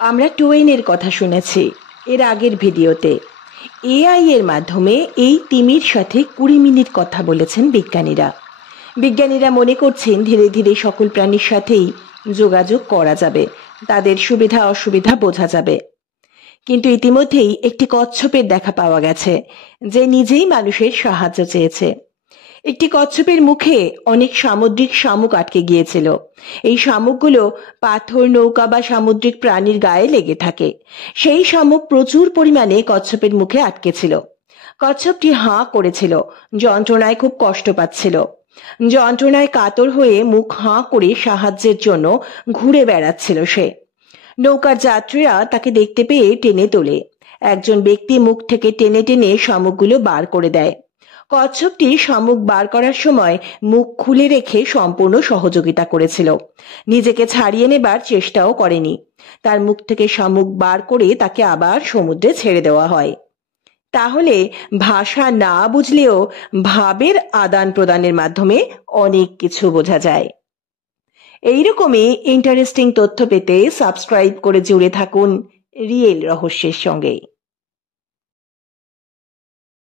আমরা টোয়েনের কথা শুনেছি এর আগের ভিডিওতে। এআই এর মাধ্যমে এই তিমির সাথে 20 মিনিট কথা বলেছেন বিজ্ঞানীরা। বিজ্ঞানীরা মনে করছেন ধীরে ধীরে সকল প্রাণীর সাথেই যোগাযোগ করা যাবে, তাদের সুবিধা অসুবিধা বোঝা যাবে। কিন্তু ইতিমধ্যেই একটি কচ্ছপের দেখা পাওয়া গেছে যে নিজেই মানুষের সাহায্য চেয়েছে। একটি কচ্ছপের মুখে অনেক সামুদ্রিক শামুক আটকে গিয়েছিল। এই শামুকগুলো পাথর, নৌকা বা সামুদ্রিক প্রাণীর গায়ে লেগে থাকে। সেই শামুক প্রচুর পরিমাণে কচ্ছপের মুখে আটকে ছিল। কচ্ছপটি হাঁ করেছিল, যন্ত্রণায় খুব কষ্ট পাচ্ছিল। যন্ত্রণায় কাতর হয়ে মুখ হাঁ করে সাহায্যের জন্য ঘুরে বেড়াচ্ছিল সে। নৌকার যাত্রীরা তাকে দেখতে পেয়ে টেনে তোলে। একজন ব্যক্তি মুখ থেকে টেনে টেনে শামুকগুলো বার করে দেয়। কচ্ছপটি শামুক বার করার সময় মুখ খুলে রেখে সম্পূর্ণ সহযোগিতা করেছিল, নিজেকে ছাড়িয়ে নেবার চেষ্টাও করেনি। তার মুখ থেকে শামুক বার করে তাকে আবার সমুদ্রে ছেড়ে দেওয়া হয়। তাহলে ভাষা না বুঝলেও ভাবের আদান প্রদানের মাধ্যমে অনেক কিছু বোঝা যায়। এইরকমই ইন্টারেস্টিং তথ্য পেতে সাবস্ক্রাইব করে জুড়ে থাকুন রিয়েল রহস্যের সঙ্গে।